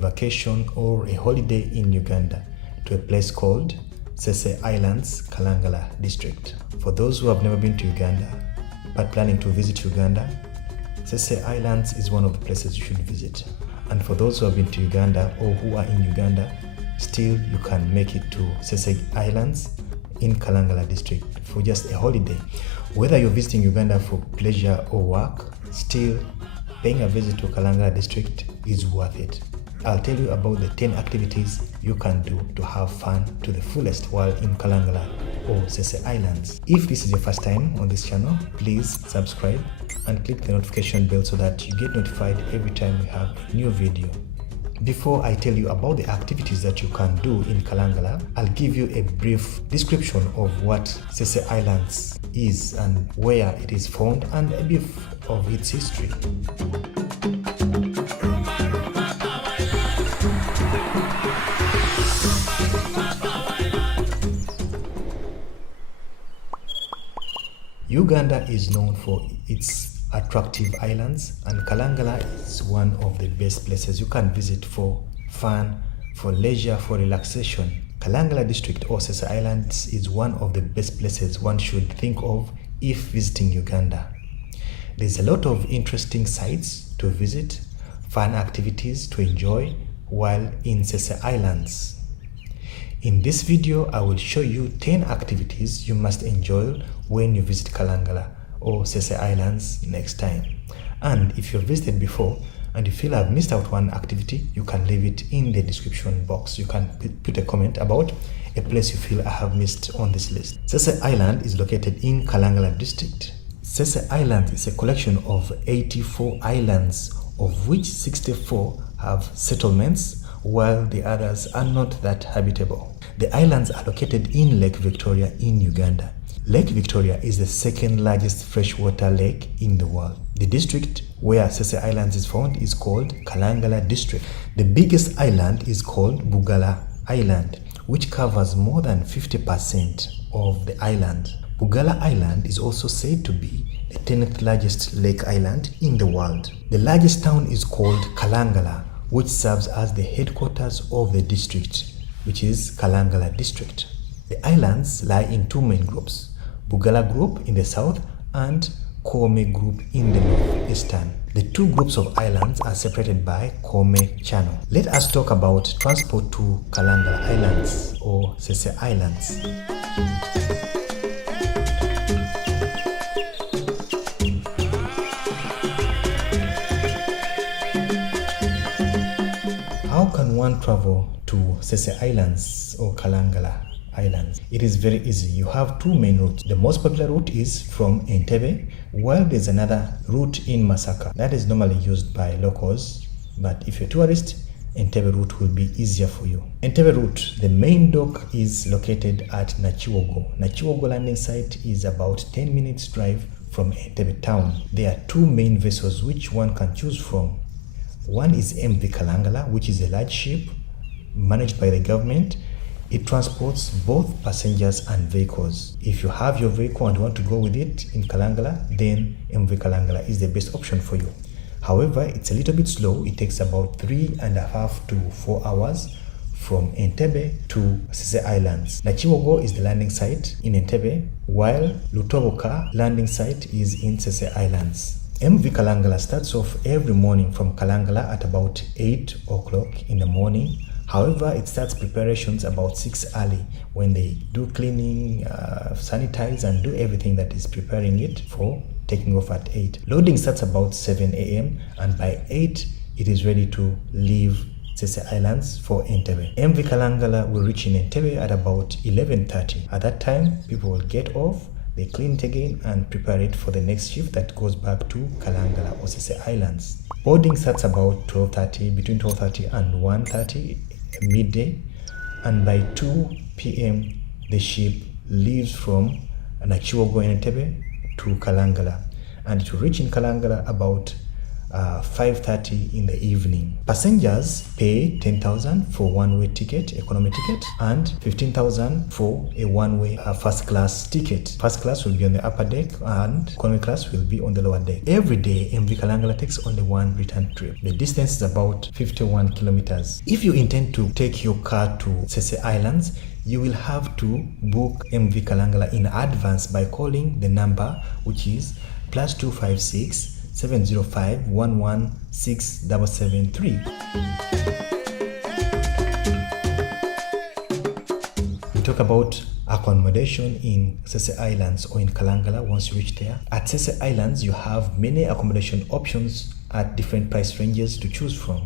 vacation or a holiday in Uganda to a place called Ssese Islands, Kalangala district. For those who have never been to Uganda but planning to visit Uganda, Ssese Islands is one of the places you should visit. And for those who have been to Uganda or who are in Uganda, still you can make it to Ssese Islands in Kalangala district for just a holiday. Whether you're visiting Uganda for pleasure or work, still paying a visit to Kalangala district is worth it. I'll tell you about the 10 activities you can do to have fun to the fullest while in Kalangala or Ssese Islands. If this is your first time on this channel, please subscribe and click the notification bell so that you get notified every time we have a new video. Before I tell you about the activities that you can do in Kalangala, I'll give you a brief description of what Ssese Islands is and where it is found and a bit of its history. Uganda is known for its attractive islands, and Kalangala is one of the best places you can visit for fun, for leisure, for relaxation. Kalangala district or Ssese Islands is one of the best places one should think of if visiting Uganda. There's a lot of interesting sites to visit, fun activities to enjoy while in Ssese Islands. In this video, I will show you 10 activities you must enjoy when you visit Kalangala or Ssese Islands next time. And if you've visited before and you feel I've missed out one activity, you can leave it in the description box. You can put a comment about a place you feel I have missed on this list. Ssese Island is located in Kalangala district. Ssese Island is a collection of 84 islands, of which 64 have settlements, while the others are not that habitable. The islands are located in Lake Victoria in Uganda. Lake Victoria is the second largest freshwater lake in the world. The district where Ssese Islands is found is called Kalangala district. The biggest island is called Bugala Island, which covers more than 50% of the island. Bugala Island is also said to be the 10th largest lake island in the world. The largest town is called Kalangala, which serves as the headquarters of the district, which is Kalangala district. The islands lie in two main groups, Bugala group in the south and Kome group in the northeastern. The two groups of islands are separated by Kome Channel. Let us talk about transport to Kalangala Islands or Ssese Islands. How can one travel to Ssese Islands or Kalangala Islands? It is very easy. You have two main routes. The most popular route is from Entebbe, while there's another route in Masaka that is normally used by locals, but if you're a tourist, Entebbe route will be easier for you. Entebbe route, the main dock is located at Nachiwogo. Nachiwogo landing site is about 10 minutes drive from Entebbe town. There are two main vessels which one can choose from. One is MV Kalangala, which is a large ship managed by the government. It transports both passengers and vehicles. If you have your vehicle and want to go with it in Kalangala, then MV Kalangala is the best option for you. However, it's a little bit slow. It takes about 3.5 to 4 hours from Entebbe to Ssese Islands. Nachiwogo is the landing site in Entebbe, while Lutoboka landing site is in Ssese Islands. MV Kalangala starts off every morning from Kalangala at about 8 o'clock in the morning. However, it starts preparations about 6 early when they do cleaning, sanitize and do everything that is preparing it for taking off at 8. Loading starts about 7 a.m. and by 8 it is ready to leave Ssese Islands for Entebbe. MV Kalangala will reach in Entebbe at about 11:30. At that time, people will get off, they clean it again and prepare it for the next shift that goes back to Kalangala or Ssese Islands. Boarding starts about 12:30, between 12:30 and 1:30 midday, and by 2 p.m. the ship leaves from Nachiwogo in Entebbe to Kalangala, and it will reach in Kalangala about 5:30 in the evening. Passengers pay 10,000 for one-way ticket, economy ticket, and 15,000 for a one-way first class ticket. First class will be on the upper deck and economy class will be on the lower deck. Every day, MV Kalangala takes only one return trip. The distance is about 51 kilometers. If you intend to take your car to Ssese Islands, you will have to book MV Kalangala in advance by calling the number which is +256 705 116 We talk about accommodation in Ssese Islands or in Kalangala once you reach there. At Ssese Islands, you have many accommodation options at different price ranges to choose from.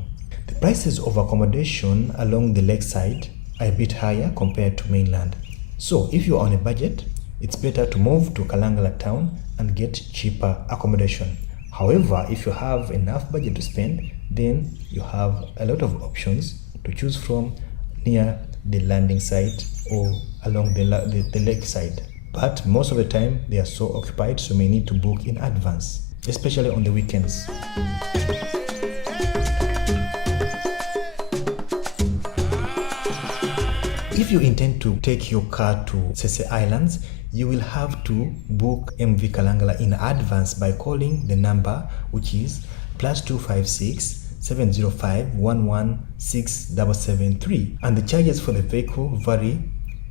The prices of accommodation along the lakeside are a bit higher compared to mainland. So if you're on a budget, it's better to move to Kalangala town and get cheaper accommodation. However, if you have enough budget to spend, then you have a lot of options to choose from near the landing site or along the lake side. But most of the time, they are so occupied, so you may need to book in advance, especially on the weekends. If you intend to take your car to Ssese Islands, you will have to book MV Kalangala in advance by calling the number which is +256 705 116 and the charges for the vehicle vary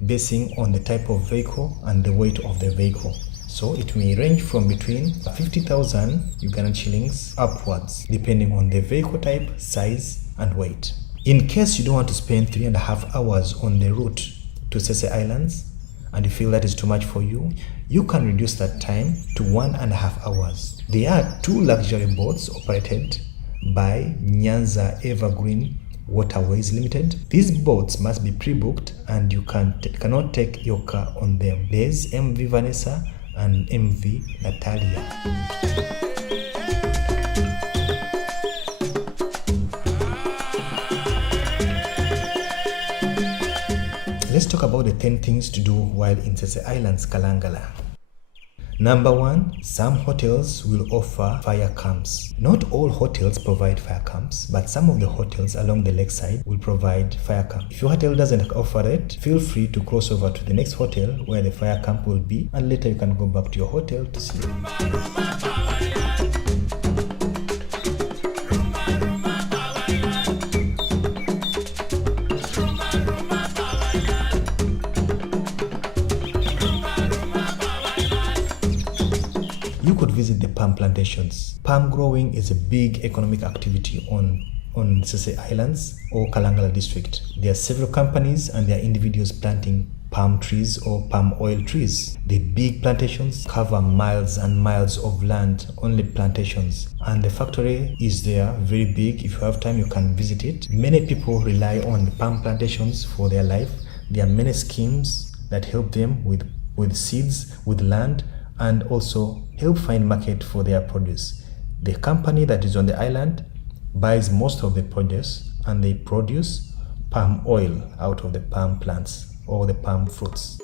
basing on the type of vehicle and the weight of the vehicle. So it may range from between 50,000 Ugandan shillings upwards depending on the vehicle type, size and weight. In case you don't want to spend 3.5 hours on the route to Ssese Islands and you feel that is too much for you, you can reduce that time to 1.5 hours. There are 2 luxury boats operated by Nyanza Evergreen Waterways Limited. These boats must be pre-booked and you cannot take your car on them. There's MV Vanessa and MV Natalia. Let's talk about the 10 things to do while in Ssese Islands, Kalangala. Number 1, some hotels will offer fire camps. Not all hotels provide fire camps, but some of the hotels along the lakeside will provide fire camp. If your hotel doesn't offer it, feel free to cross over to the next hotel where the fire camp will be, and later you can go back to your hotel to sleep. You could visit the palm plantations. Palm growing is a big economic activity on Ssese Islands or Kalangala district. There are several companies and there are individuals planting palm trees or palm oil trees. The big plantations cover miles and miles of land, only plantations. And the factory is there, very big. If you have time, you can visit it. Many people rely on the palm plantations for their life. There are many schemes that help them with seeds, with land, and also help find market for their produce. The company that is on the island buys most of the produce and they produce palm oil out of the palm plants or the palm fruits.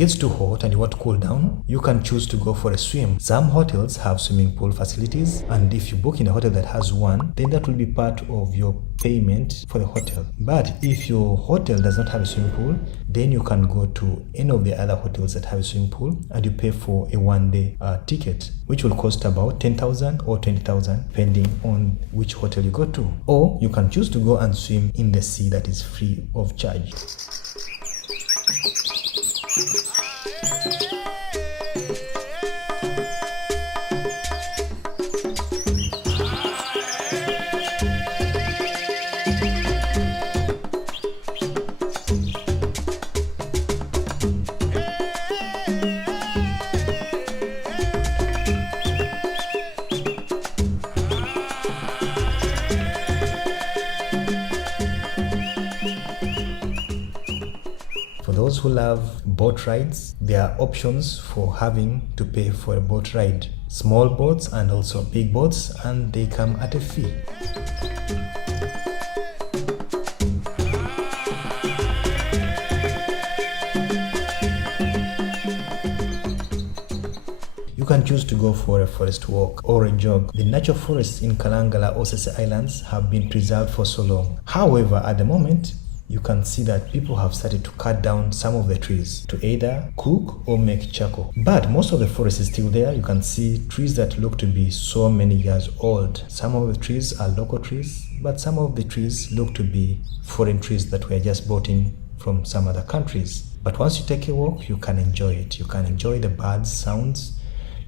gets too hot and you want to cool down, you can choose to go for a swim. Some hotels have swimming pool facilities, and if you book in a hotel that has one, then that will be part of your payment for the hotel. But if your hotel does not have a swimming pool, then you can go to any of the other hotels that have a swimming pool and you pay for a one-day ticket, which will cost about 10,000 or 20,000 depending on which hotel you go to. Or you can choose to go and swim in the sea that is free of charge. For those who love boat rides, there are options for having to pay for a boat ride. Small boats and also big boats, and they come at a fee. You can choose to go for a forest walk or a jog. The natural forests in Kalangala or Ssese Islands have been preserved for so long. However, at the moment, you can see that people have started to cut down some of the trees to either cook or make charcoal. But most of the forest is still there. You can see trees that look to be so many years old. Some of the trees are local trees, but some of the trees look to be foreign trees that were just brought in from some other countries. But once you take a walk, you can enjoy it. You can enjoy the birds' sounds.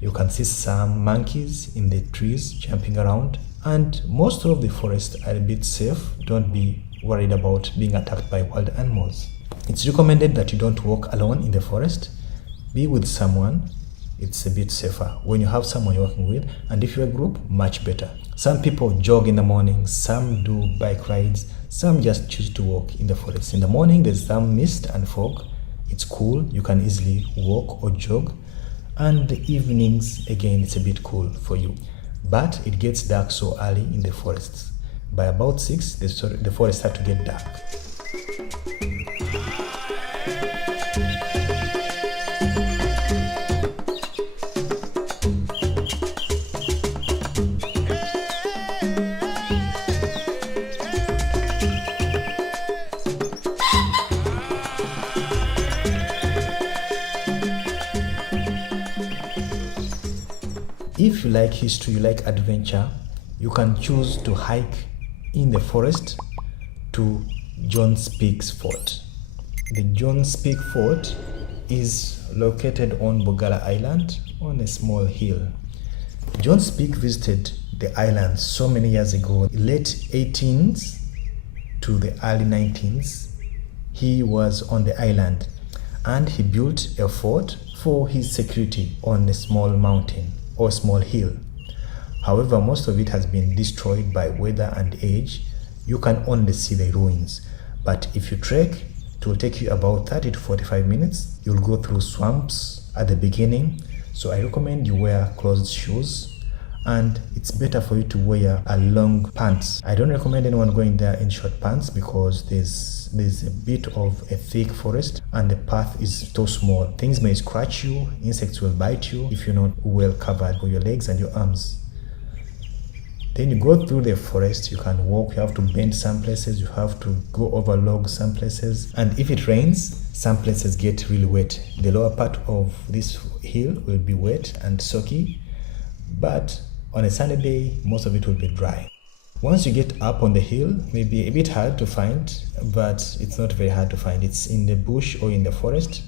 You can see some monkeys in the trees jumping around. And most of the forests are a bit safe. Don't be worried about being attacked by wild animals. It's recommended that you don't walk alone in the forest. Be with someone. It's a bit safer when you have someone you're working with, and if you're a group, much better. Some people jog in the morning, some do bike rides, some just choose to walk in the forest. In the morning, there's some mist and fog. It's cool, you can easily walk or jog. And the evenings, again, it's a bit cool for you. But it gets dark so early in the forests. By about 6, the forest starts to get dark. If you like history, you like adventure, you can choose to hike in the forest to John's Peak Fort. The John's Peak Fort is located on Bogala Island on a small hill. John's Peak visited the island so many years ago, late 18th to the early 19th. He was on the island and he built a fort for his security on a small mountain or small hill. However, most of it has been destroyed by weather and age. You can only see the ruins. But if you trek, it will take you about 30 to 45 minutes. You'll go through swamps at the beginning. So I recommend you wear closed shoes, and it's better for you to wear a long pants. I don't recommend anyone going there in short pants because there's a bit of a thick forest and the path is so small. Things may scratch you, insects will bite you if you're not well covered for your legs and your arms. Then you go through the forest, you can walk, you have to bend some places, you have to go over logs some places. And if it rains, some places get really wet. The lower part of this hill will be wet and soaky, but on a sunny day, most of it will be dry. Once you get up on the hill, maybe a bit hard to find, but it's not very hard to find. It's in the bush or in the forest.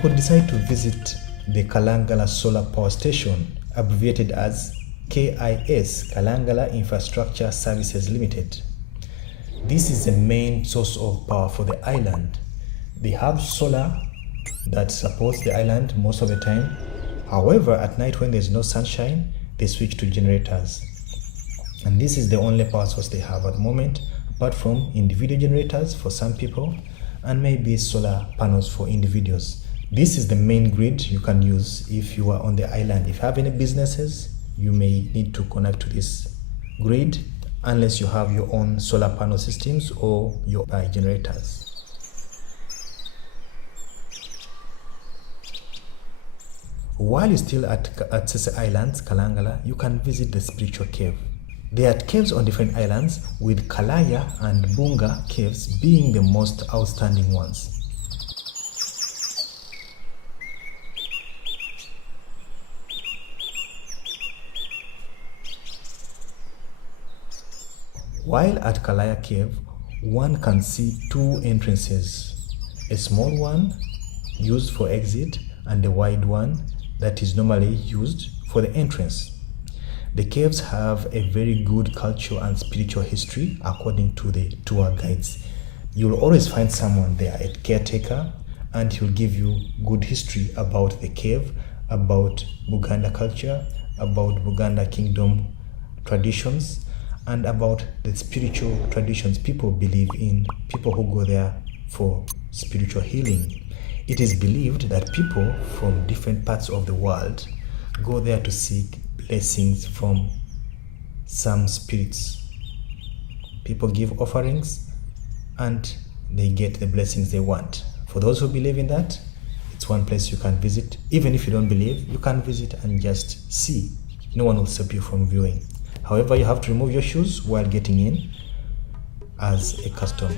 could decide to visit the Kalangala Solar Power Station, abbreviated as KIS, Kalangala Infrastructure Services Limited. This is the main source of power for the island. They have solar that supports the island most of the time. However, at night when there's no sunshine, they switch to generators. And this is the only power source they have at the moment, apart from individual generators for some people and maybe solar panels for individuals. This is the main grid you can use if you are on the island. If you have any businesses, you may need to connect to this grid unless you have your own solar panel systems or your generators. While you're still at Ssese Islands, Kalangala, you can visit the spiritual cave. There are caves on different islands, with Kalaya and Bunga caves being the most outstanding ones. While at Kalaya Cave, one can see two entrances, a small one used for exit and a wide one that is normally used for the entrance. The caves have a very good cultural and spiritual history according to the tour guides. You'll always find someone there, a caretaker, and he'll give you good history about the cave, about Buganda culture, about Buganda kingdom traditions, and about the spiritual traditions people believe in, people who go there for spiritual healing. It is believed that people from different parts of the world go there to seek blessings from some spirits. People give offerings and they get the blessings they want. For those who believe in that, it's one place you can visit. Even if you don't believe, you can visit and just see. No one will stop you from viewing. However, you have to remove your shoes while getting in as a custom.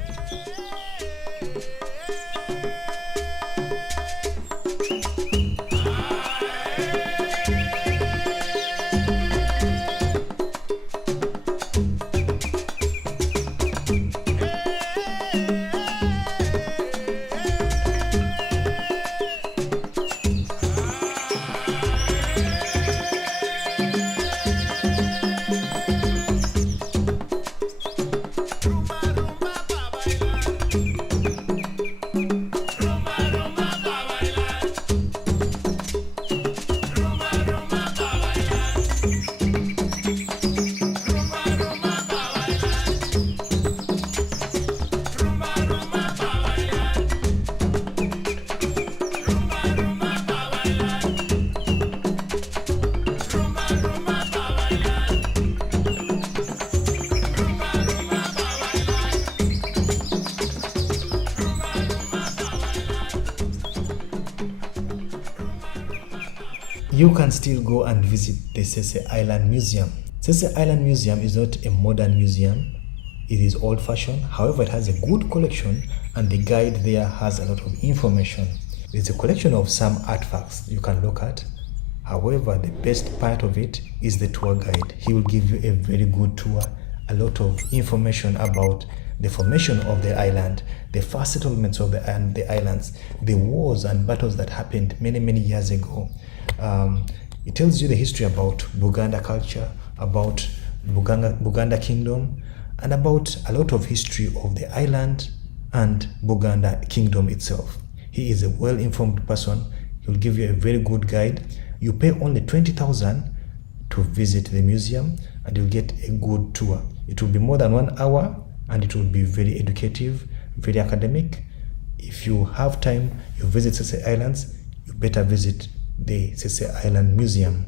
You can still go and visit the Ssese Island Museum. Ssese Island Museum is not a modern museum. It is old-fashioned. However, it has a good collection and the guide there has a lot of information. There's a collection of some artifacts you can look at. However, the best part of it is the tour guide. He will give you a very good tour, a lot of information about the formation of the island, the first settlements of the islands, the wars and battles that happened many, many years ago. It tells you the history about Buganda culture, about Buganda kingdom, and about a lot of history of the island and Buganda kingdom itself. He is a well-informed person. He'll give you a very good guide. You pay only 20,000 to visit the museum and you'll get a good tour. It will be more than 1 hour and it will be very educative, very academic. If you have time, you visit Ssese Islands, you better visit the Ssese Island Museum.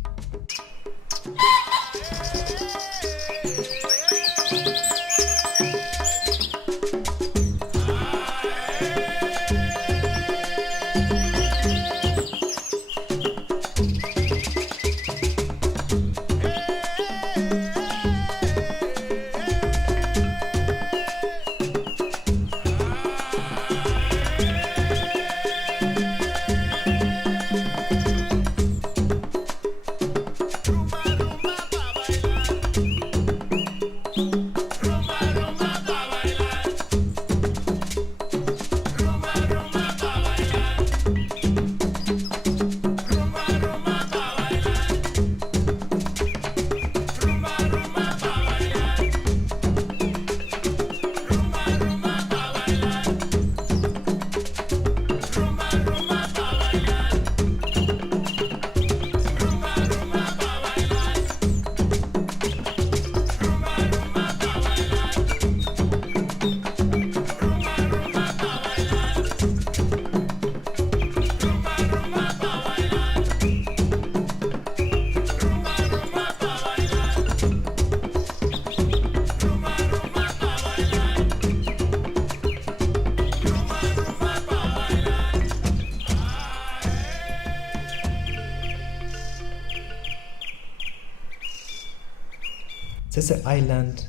Ssese Island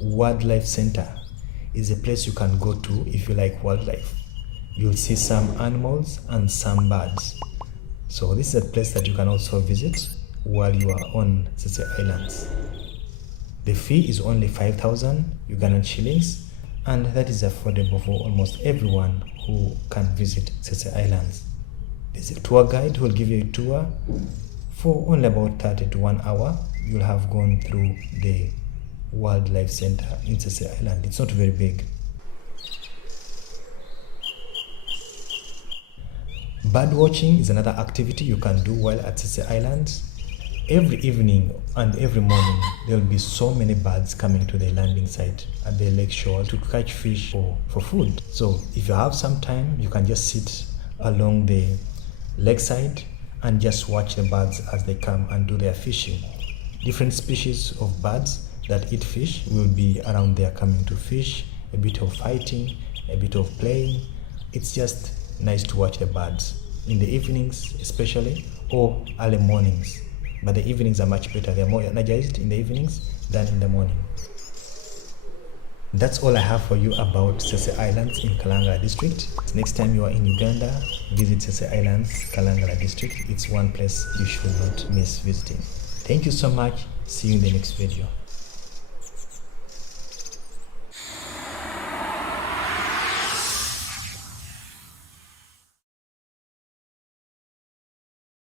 Wildlife Center is a place you can go to if you like wildlife. You'll see some animals and some birds. So this is a place that you can also visit while you are on Ssese Islands. The fee is only 5,000 Ugandan shillings, and that is affordable for almost everyone who can visit Ssese Islands. There's a tour guide who will give you a tour for only about 30 to 1 hour. You'll have gone through the wildlife center in Ssese Island. It's not very big. Bird watching is another activity you can do while at Ssese Islands. Every evening and every morning there will be so many birds coming to the landing site at the lake shore to catch fish for food. So if you have some time, you can just sit along the lakeside and just watch the birds as they come and do their fishing. Different species of birds that eat fish will be around there coming to fish, a bit of fighting, a bit of playing. It's just nice to watch the birds in the evenings especially, or early mornings. But the evenings are much better. They're more energized in the evenings than in the morning. That's all I have for you about Ssese Islands in Kalangala district. Next time you are in Uganda, visit Ssese Islands, Kalangala district. It's one place you should not miss visiting. Thank you so much. See you in the next video.